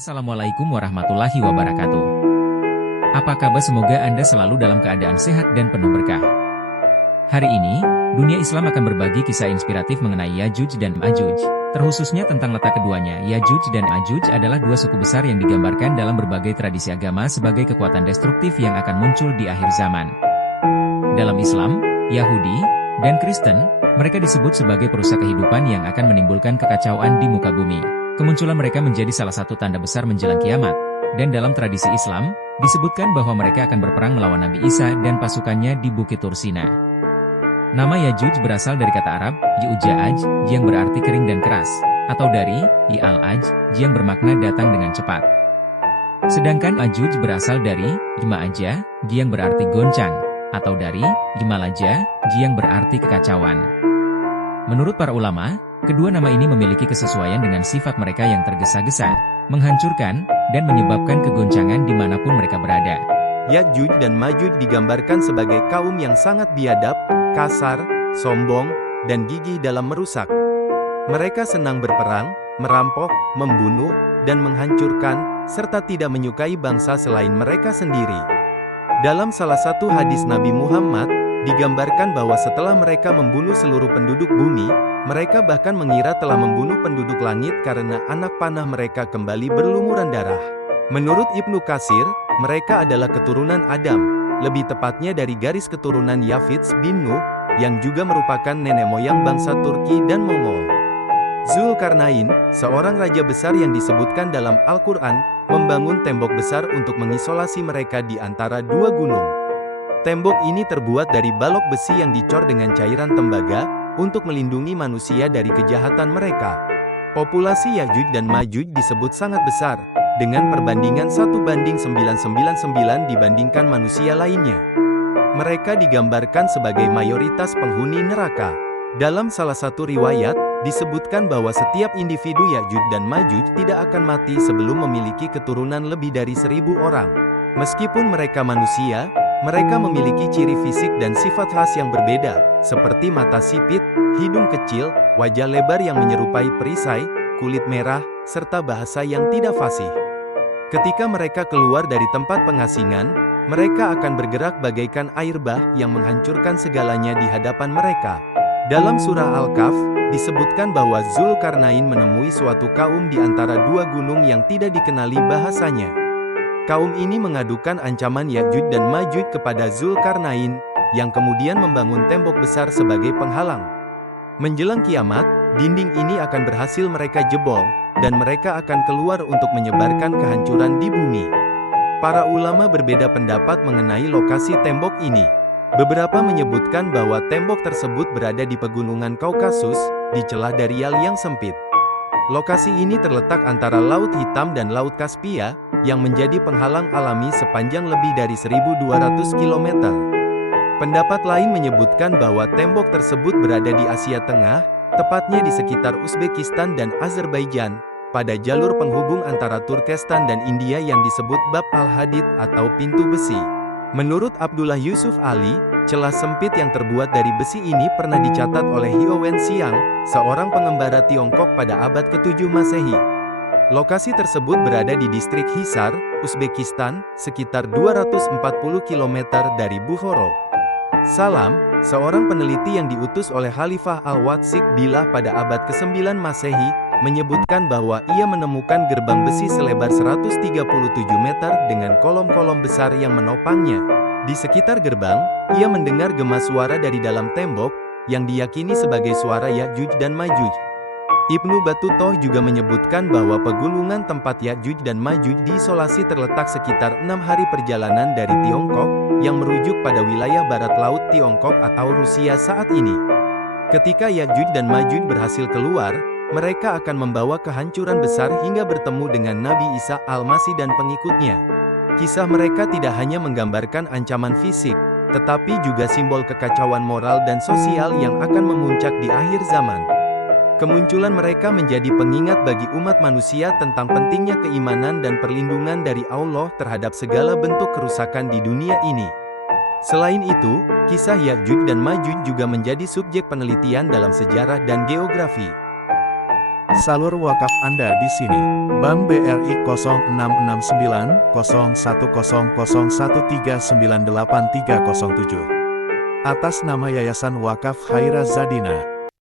Assalamualaikum warahmatullahi wabarakatuh. Apa kabar? Semoga Anda selalu dalam keadaan sehat dan penuh berkah. Hari ini, dunia Islam akan berbagi kisah inspiratif mengenai Yajuj dan Majuj, terkhususnya tentang letak keduanya. Yajuj dan Majuj adalah dua suku besar yang digambarkan dalam berbagai tradisi agama sebagai kekuatan destruktif yang akan muncul di akhir zaman. Dalam Islam, Yahudi, dan Kristen, mereka disebut sebagai perusak kehidupan yang akan menimbulkan kekacauan di muka bumi. Kemunculan mereka menjadi salah satu tanda besar menjelang kiamat, dan dalam tradisi Islam, disebutkan bahwa mereka akan berperang melawan Nabi Isa dan pasukannya di Bukit Tursina. Nama Yajuj berasal dari kata Arab, Yu'ja'aj, yang berarti kering dan keras, atau dari I'al-aj, yang bermakna datang dengan cepat. Sedangkan Majuj berasal dari Ima'aja, yang berarti goncang, atau dari Imalaja, yang berarti kekacauan. Menurut para ulama, kedua nama ini memiliki kesesuaian dengan sifat mereka yang tergesa-gesa, menghancurkan, dan menyebabkan kegoncangan dimanapun mereka berada. Yajuj dan Majuj digambarkan sebagai kaum yang sangat biadab, kasar, sombong, dan gigih dalam merusak. Mereka senang berperang, merampok, membunuh, dan menghancurkan, serta tidak menyukai bangsa selain mereka sendiri. Dalam salah satu hadis Nabi Muhammad, digambarkan bahwa setelah mereka membunuh seluruh penduduk bumi, mereka bahkan mengira telah membunuh penduduk langit karena anak panah mereka kembali berlumuran darah. Menurut Ibnu Katsir, mereka adalah keturunan Adam, lebih tepatnya dari garis keturunan Yafits bin Nuh, yang juga merupakan nenek moyang bangsa Turki dan Mongol. Zulkarnain, seorang raja besar yang disebutkan dalam Al-Quran, membangun tembok besar untuk mengisolasi mereka di antara dua gunung. Tembok ini terbuat dari balok besi yang dicor dengan cairan tembaga, untuk melindungi manusia dari kejahatan mereka. Populasi Yajuj dan Majuj disebut sangat besar, dengan perbandingan 1:999 dibandingkan manusia lainnya. Mereka digambarkan sebagai mayoritas penghuni neraka. Dalam salah satu riwayat, disebutkan bahwa setiap individu Yajuj dan Majuj tidak akan mati sebelum memiliki keturunan lebih dari 1.000 orang. Meskipun mereka manusia, mereka memiliki ciri fisik dan sifat khas yang berbeda, seperti mata sipit, hidung kecil, wajah lebar yang menyerupai perisai, kulit merah, serta bahasa yang tidak fasih. Ketika mereka keluar dari tempat pengasingan, mereka akan bergerak bagaikan air bah yang menghancurkan segalanya di hadapan mereka. Dalam surah Al-Kahf, disebutkan bahwa Zulkarnain menemui suatu kaum di antara dua gunung yang tidak dikenali bahasanya. Kaum ini mengadukan ancaman Yajuj dan Majuj kepada Zulkarnain, yang kemudian membangun tembok besar sebagai penghalang. Menjelang kiamat, dinding ini akan berhasil mereka jebol, dan mereka akan keluar untuk menyebarkan kehancuran di bumi. Para ulama berbeda pendapat mengenai lokasi tembok ini. Beberapa menyebutkan bahwa tembok tersebut berada di pegunungan Kaukasus, di celah Darial yang sempit. Lokasi ini terletak antara Laut Hitam dan Laut Kaspia, yang menjadi penghalang alami sepanjang lebih dari 1.200 km. Pendapat lain menyebutkan bahwa tembok tersebut berada di Asia Tengah, tepatnya di sekitar Uzbekistan dan Azerbaijan, pada jalur penghubung antara Turkestan dan India yang disebut Bab al-Hadid atau pintu besi. Menurut Abdullah Yusuf Ali, celah sempit yang terbuat dari besi ini pernah dicatat oleh Hyo Wen Xiang, seorang pengembara Tiongkok pada abad ke-7 Masehi. Lokasi tersebut berada di distrik Hisar, Uzbekistan, sekitar 240 km dari Bukhara. Salam, seorang peneliti yang diutus oleh Khalifah Al-Watsik Billah pada abad ke-9 Masehi, menyebutkan bahwa ia menemukan gerbang besi selebar 137 meter dengan kolom-kolom besar yang menopangnya. Di sekitar gerbang, ia mendengar gema suara dari dalam tembok, yang diyakini sebagai suara Yajuj dan Majuj. Ibnu Battutoh juga menyebutkan bahwa pegunungan tempat Yajuj dan Majuj diisolasi terletak sekitar 6 hari perjalanan dari Tiongkok, yang merujuk pada wilayah barat laut Tiongkok atau Rusia saat ini. Ketika Yajuj dan Majuj berhasil keluar, mereka akan membawa kehancuran besar hingga bertemu dengan Nabi Isa Al-Masih dan pengikutnya. Kisah mereka tidak hanya menggambarkan ancaman fisik, tetapi juga simbol kekacauan moral dan sosial yang akan memuncak di akhir zaman. Kemunculan mereka menjadi pengingat bagi umat manusia tentang pentingnya keimanan dan perlindungan dari Allah terhadap segala bentuk kerusakan di dunia ini. Selain itu, kisah Yajuj dan Majuj juga menjadi subjek penelitian dalam sejarah dan geografi. Salur wakaf Anda di sini. Bank BRI 06690100139837. Atas nama Yayasan Wakaf Haira Zadina.